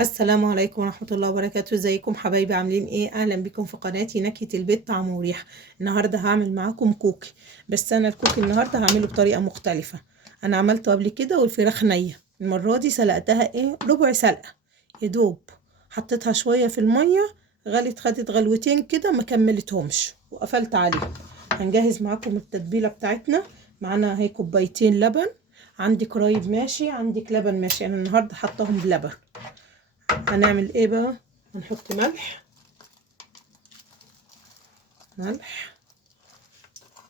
السلام عليكم ورحمة الله وبركاته. ازيكم حبايبي؟ عاملين ايه؟ اهلا بكم في قناتي نكهة البيت طعم وريحة. النهاردة هعمل معاكم كوكي، بس انا الكوكي النهاردة هعمله بطريقة مختلفة. انا عملته قبل كده والفراخ نية، المرة دي سلقتها ربع سلقة يا دوب. حطيتها شوية في المية، غلت، خدت غلوتين كده ما كملتهمش وقفلت عليهم. هنجهز معاكم التتبيلة بتاعتنا. معانا اهي كوبايتين لبن، عندك رايب ماشي، عندك لبن ماشي، انا النهارده حطاهم بلبن. هنعمل ايه بقى؟ هنحط ملح،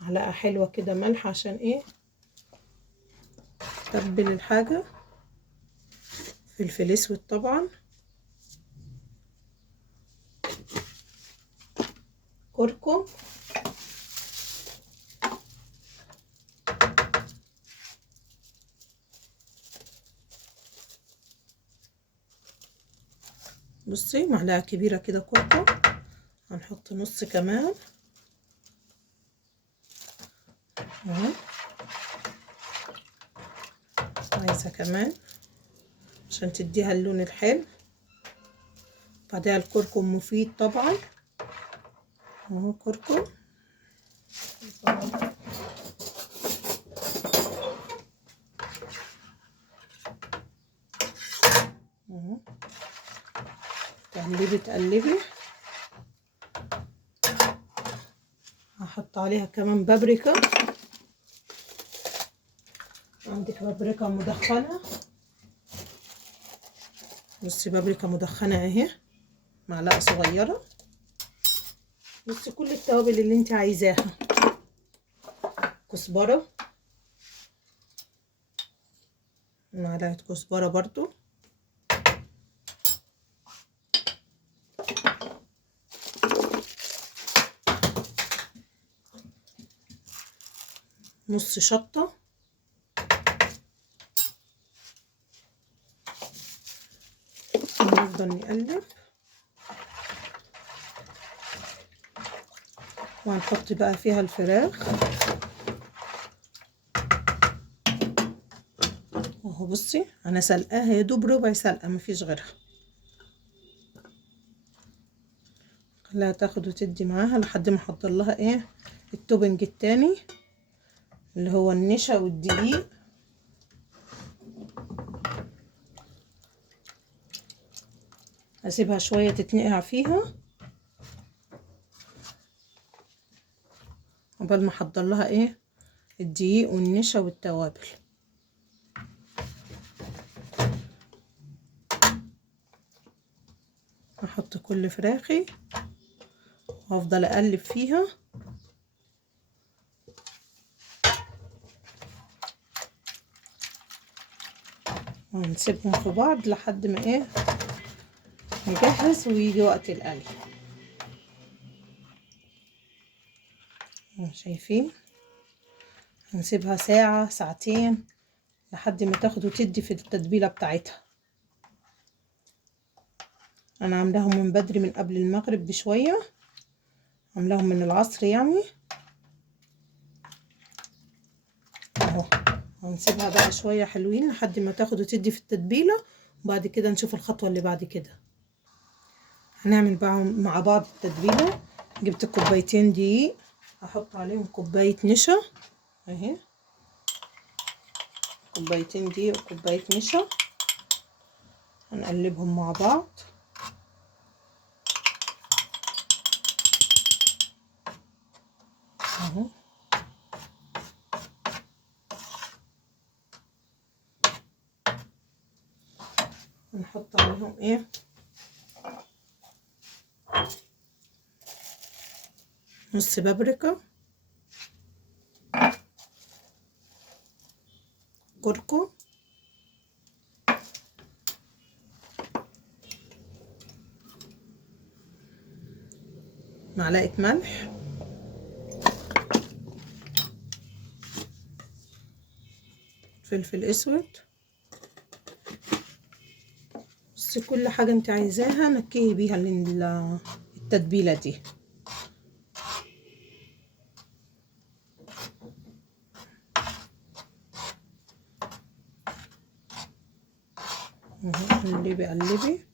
معلقه حلوه كده ملح، عشان تتبل الحاجه. فلفل اسود طبعا، كركم، بصي معلقه كبيره كده كركم. هنحط نص كمان اهو، عايزه كمان عشان تديها اللون الحلو. بعدها الكركم مفيد طبعا اهو، كركم اهو. تقلبي. هحط عليها كمان بابريكا، عندك بابريكا مدخنه، بصي بابريكا مدخنه اهي، معلقه صغيره. بصي كل التوابل اللي انت عايزاها. كزبره، معلقه كزبره برضو، نص شطه، ونفضل نقلب. وهنحط بقى فيها الفراخ اهو. بصي انا سلقاها يا دوب ربع سلقه، مفيش غيرها. خليها تاخد وتدي معاها لحد ما احضر لها التوبنج التاني اللي هو النشا والدقيق. هسيبها شويه تتنقع فيها قبل ما احضر لها الدقيق والنشا والتوابل. احط كل فراخي وافضل اقلب فيها ونسيبهم في بعض لحد ما نجهز ويجي وقت القلي. شايفين؟ هنسيبها ساعة ساعتين لحد ما تاخد وتدي في التتبيلة بتاعتها. انا عاملاهم من بدري، من قبل المغرب بشوية، عاملاهم من العصر يعني اهو. هنسيبها بقى شوية حلوين لحد ما تاخد وتدي في التتبيلة، وبعد كده نشوف الخطوة اللي بعد كده. هنعمل بقى مع بعض التتبيلة. جبت كوبايتين دقيق، هحط عليهم كوباية نشا اهي، كوبايتين دقيق وكوباية نشا. هنقلبهم مع بعض اهو. هنحط عليهم نص بابريكا، كركم، معلقة ملح، فلفل اسود. بس كل حاجة انت عايزاها نكهي بيها التتبيلة دي. قلبي.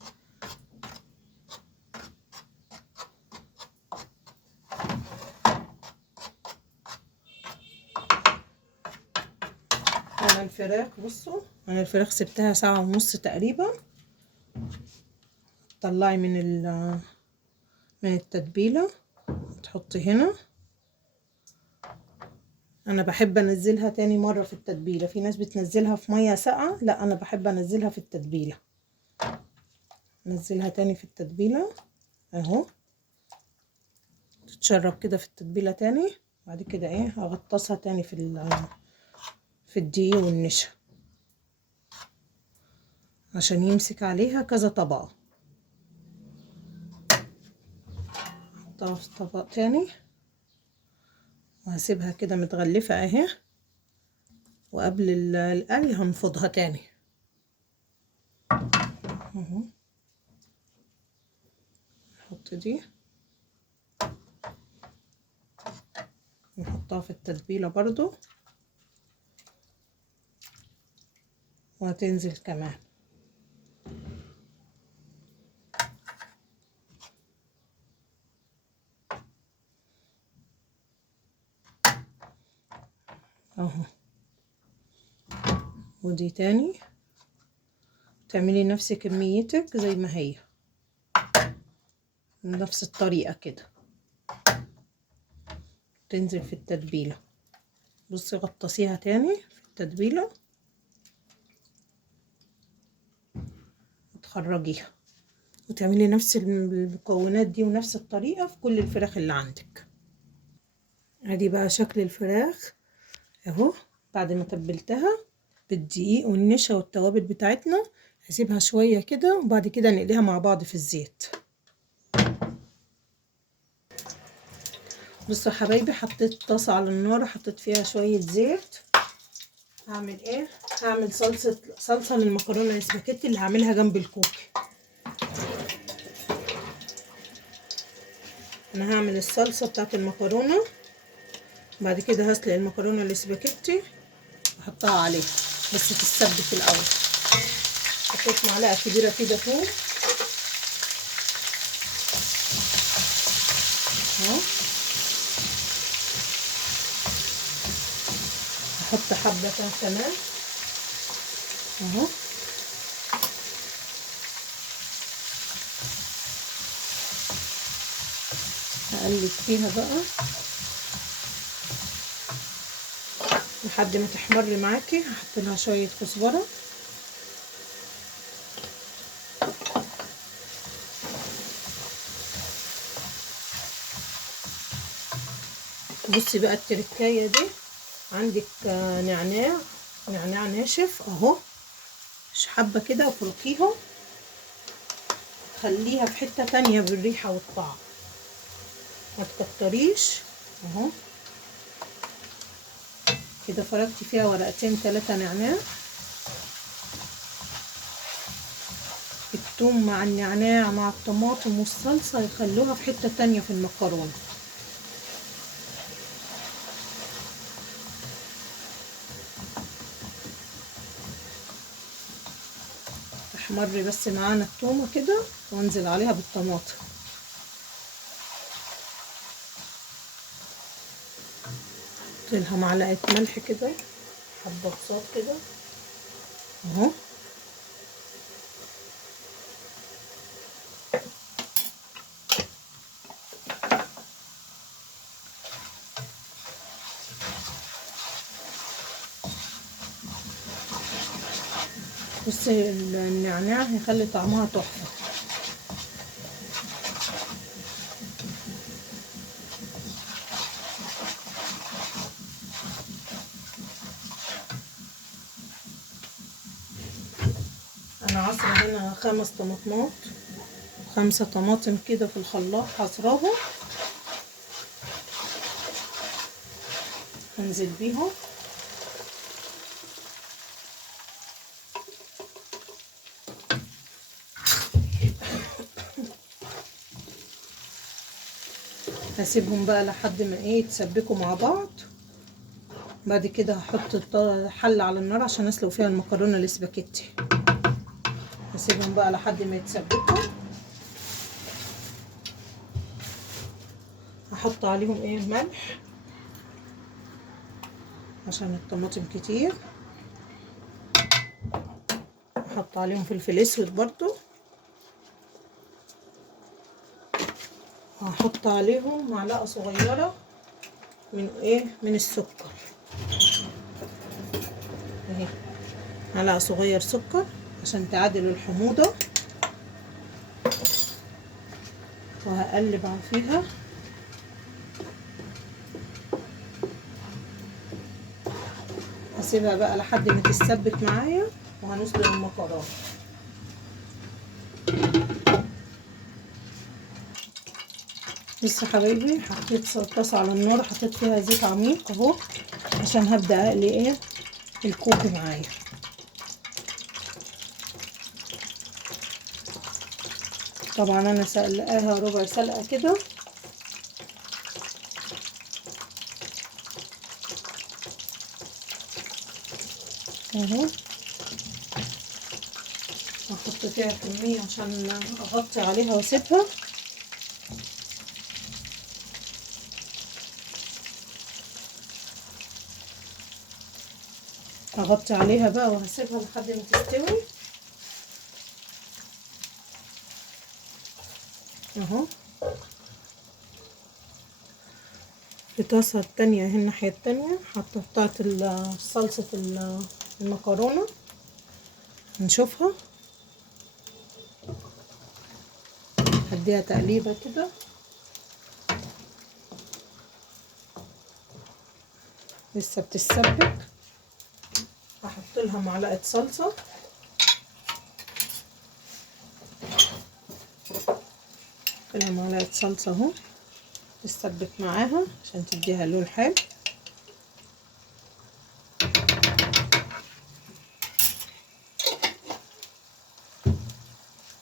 الفراخ. بصوا انا الفراخ سبتها ساعة ونص تقريبا. طلعي من التتبيلة تحطي هنا. انا بحب انزلها تاني مرة في التتبيلة، في ناس بتنزلها في مية ساقعة، لا انا بحب انزلها في التتبيلة. نزلها تاني في التتبيلة اهو، تتشرب كده في التتبيلة تاني. بعد كده ايه هغطسها تاني في الدقيق والنشا عشان يمسك عليها كذا طبقة. احطها في طبق تاني وهسيبها كده متغلفة اهي، وقبل القلي هنفضها تاني اهو. نحط دي نحطها في التتبيلة برضو وهتنزل كمان اهو. ودي تاني تعملي نفس كميتك زي ما هي، نفس الطريقة كده تنزل في التتبيلة. بصي غطسيها تاني في التتبيلة وتخرجيها، وتعملي نفس المكونات دي ونفس الطريقة في كل الفراخ اللي عندك. ادي بقى شكل الفراخ اهو بعد ما تبلتها بالدقيق والنشا والتوابل بتاعتنا. هسيبها شوية كده وبعد كده نقليها مع بعض في الزيت. بصوا يا حبايبي، حطيت طاسة على النار، حطيت فيها شوية زيت. هعمل ايه؟ هعمل صلصة للمكرونة الاسباجيتي اللي هعملها جنب الكوكي. انا هعمل الصلصة بتاعت المكرونة، بعد كده هسلق المكرونة الاسباجيتي واحطها عليها بس تتسبك الاول. حطيت معلقة كبيرة كده توم اهو، هحط حبة كمان اهو. هقلب فيها بقى لحد ما تحمر معاكي. هحط لها شوية كزبرة بصي بقى التركاية دي عندك نعناع ناشف اهو، حبة كده وفركيها، خليها في حتة تانية بالريحة والطعم، ما تكتريش اهو كده. فركتي فيها ورقتين 3 نعناع. الثوم مع النعناع مع الطماطم والصلصة يخلوها في حتة تانية في المكرونة. احمري بس معانا التومة كده وانزل عليها بالطماطم. لها معلقة ملح كده، حبة بصات كده اهو. بصي النعناع هيخلي طعمها تحفة. انا عصرة هنا 5 طماطمات، 5 طماطم كده في الخلاط عصراهم، هنزل بيهم هسيبهم بقى لحد ما ايه يتسبكوا مع بعض. بعد كده هحط حلة على النار عشان اسلق فيها المكرونة الاسباجيتي. هسيبهم بقى لحد ما يتسبكوا. هحط عليهم ايه ملح عشان الطماطم كتير، هحط عليهم فلفل اسود برضو، وهحط عليهم معلقه صغيره من السكر اهي، معلقه صغير سكر عشان تعادل الحموضه. وهقلب فيها هسيبها بقى لحد ما تتسبك معايا، وهنسلق المكرونه. بصوا يا حبايبي، حطيت طاسه على النار، حطيت فيها زيت عميق اهو عشان هبدا اقلي الكوكي معايا. طبعا انا سلقاها ربع سلقه كده اهو. هحط فيها كميه عشان اغطي عليها واسيبها. هغطي عليها بقى وهسيبها لحد ما تستوي اهو. في طاسه التانية اهي الناحيه التانية حطيت صلصه المكرونه، نشوفها. هديها تقليبه كده، لسه بتتسبك. هحط لها معلقه صلصه، لها معلقه صلصه اهو تتسبك معاها عشان تديها لون حلو.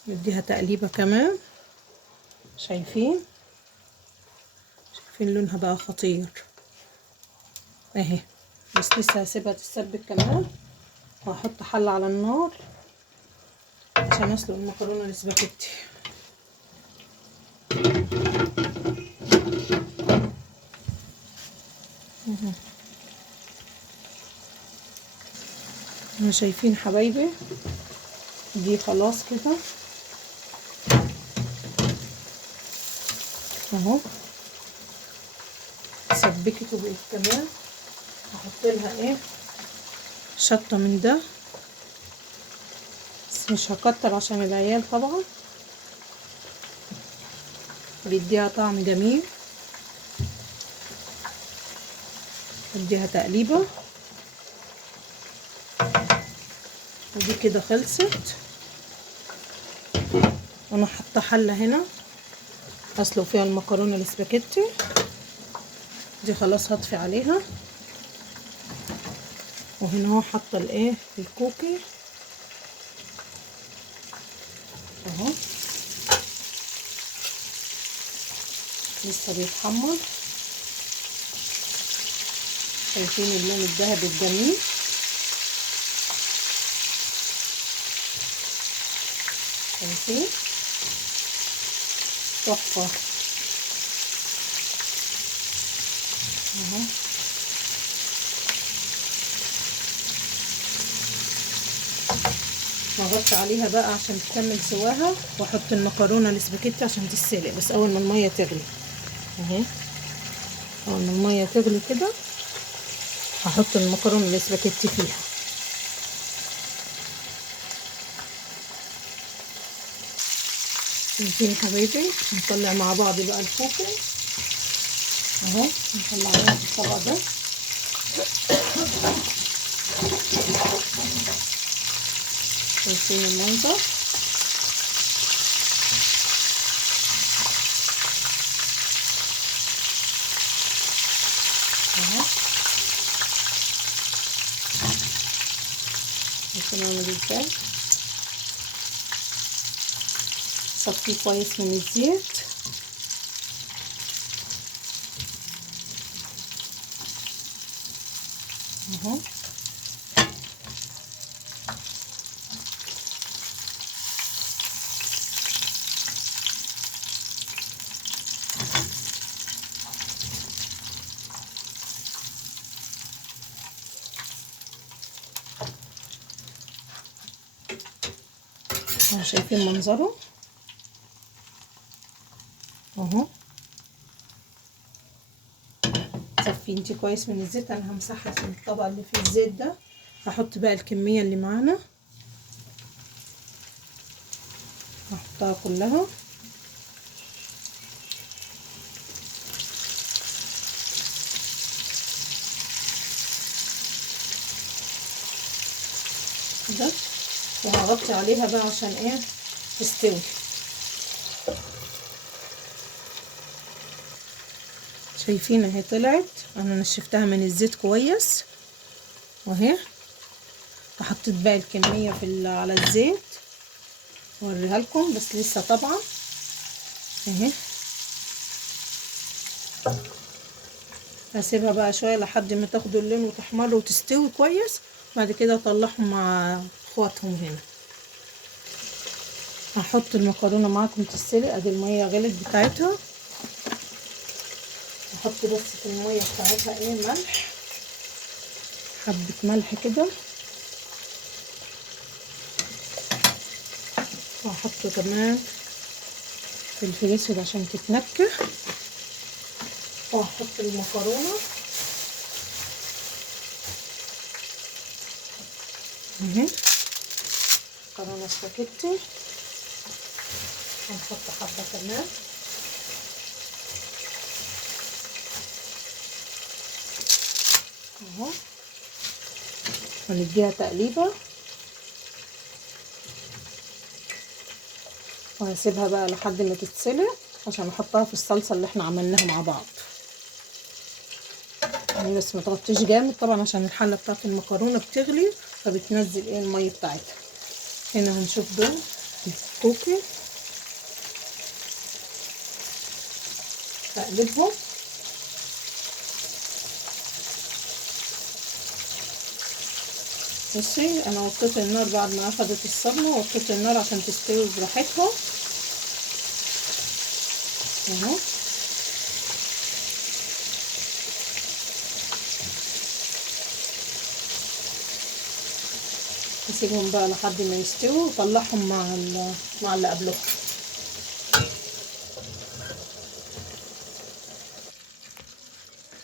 نديها تقليبه كمان. شايفين لونها بقى خطير اهي. بس لسه هسيبها تتسبك كمان، وهحط حله على النار عشان اسلق المكرونه الاسباجيتي. اهو شايفين حبايبي، دي خلاص كده اهو اتسبكت وبقت تمام. هحط لها شطه من ده، بس مش هكتر عشان العيال طبعا، بيديها طعم جميل. اديها تقليبه، ودي كده خلصت. وانا حاطه حله هنا اسلق فيها المكرونه الاسباجيتي دي، خلاص هطفي عليها. وهنا اهو حاطه الكوكي اهو لسه بيتحمر. شايفين اللون الذهبي الجميل. شايفين تحفه اهو. هغطي عليها بقى عشان تكمل سواها، واحط المكرونه الاسباجيتي عشان تتسلق. بس اول ما الميه تغلي اهي، اول ما الميه تغلي كده هحط المكرونه الاسباجيتي فيها. شايفين حبايبي، نطلع مع بعض بقى الكوكي اهو، نطلعها في الطبق ده. شايفين المنظر اهو. ممكن اعمل ازاي، صفيه كويس من الزيت اهو. اهو شايفين منظره اهو. صفي انتي كويس من الزيت. انا همسحها في الطبق اللي فيه الزيت ده. هحط بقى الكميه اللي معانا، هحطها كلها. كده وهغطي عليها بقى عشان ايه تستوي. شايفين اهي طلعت. انا نشفتها من الزيت كويس واهي. وحطيت بقى الكميه على الزيت اوريها لكم، بس لسه طبعا اهي. هسيبها بقى شويه لحد ما تاخد اللون وتحمر وتستوي كويس. بعد كده اطلعهم مع اخواتهم هنا. هحط المكرونه معاكم تتسلق. ادي الميه غلت بتاعتها. هحط بس في الميه بتاعتها ايه ملح، حبه ملح كده. وهحط كمان فلفل اسود عشان تتنكه. وهحط المكرونه اهي، مكرونه سباكيتي. هنحط حبه كمان اهو. هنديها تقليبه وهسيبها بقى لحد ما تتسلق عشان احطها في الصلصه اللي احنا عملناها مع بعض يعني. بس ما تغطيش جامد طبعا عشان الحله بتاعت المكرونه بتغلي فبتنزل ايه الميه بتاعتها. هنا هنشوف دول الكوكي. هقلبهم. بصي انا وطيت النار بعد ما اخدت الصدمه، وطيت النار عشان تستوي براحتها اهو. هسيبهم بقى لحد ما يستووا واطلعهم مع اللي قبلهم.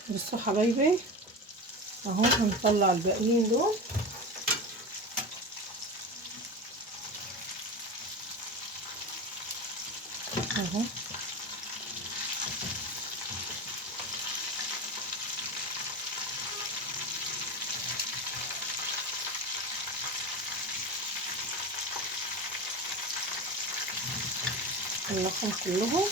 بصوا حبايبي اهو. هنطلع الباقيين دول اهو. نطلعهم كلهم.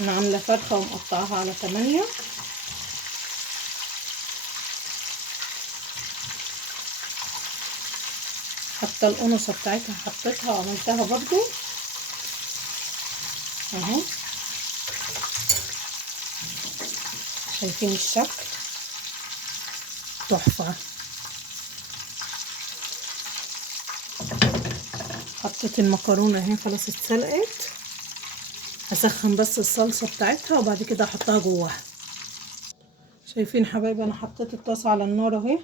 انا عامله فرخه ومقطعاها على 8. حتى القنصه بتاعتها حطيتها وعملتها برضو اهو. شايفين الشكل تحفه. حطيت المكرونه اهي خلاص اتسلقت. هسخن بس الصلصه بتاعتها وبعد كده احطها جواها. شايفين حبايبي انا حطيت الطاسه على النار اهي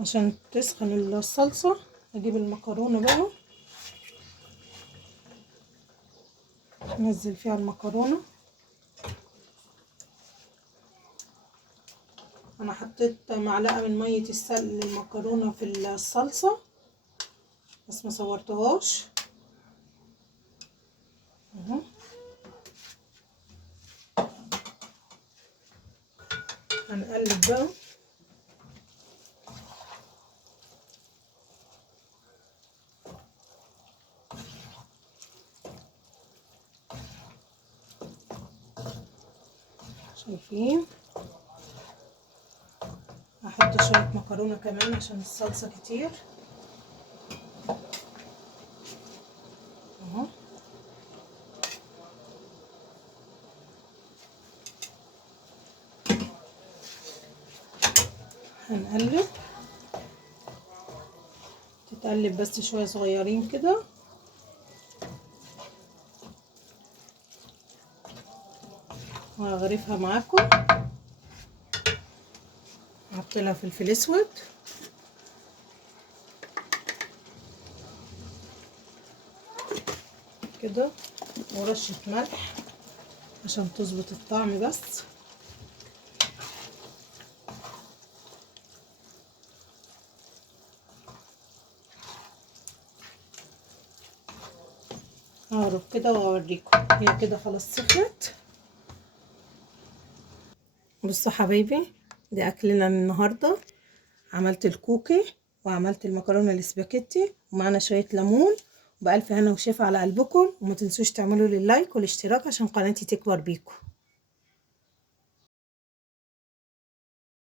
عشان تسخن الصلصه. اجيب المكرونه بقى انزل فيها المكرونه. انا حطيت معلقه من ميه السلق للمكرونه في الصلصه بس ما صورتهاش اهو. هنقلب بقى. شايفين هحط شويه مكرونه كمان عشان الصلصه كتير اهو. هنقلب. تتقلب بس شويه صغيرين كده. وهغرفها معاكم. نحط لها فلفل اسود كده ورشة ملح عشان تظبط الطعم بس. هعرف كده واوريكم. هي كده خلاص سخنت. بصوا حبايبي، دي اكلنا النهارده. عملت الكوكي وعملت المكرونه الاسباجيتي ومعنا شويه ليمون، وبألف هنا وشفا على قلبكم. وما تنسوش تعملوا لي اللايك والاشتراك عشان قناتي تكبر بيكم.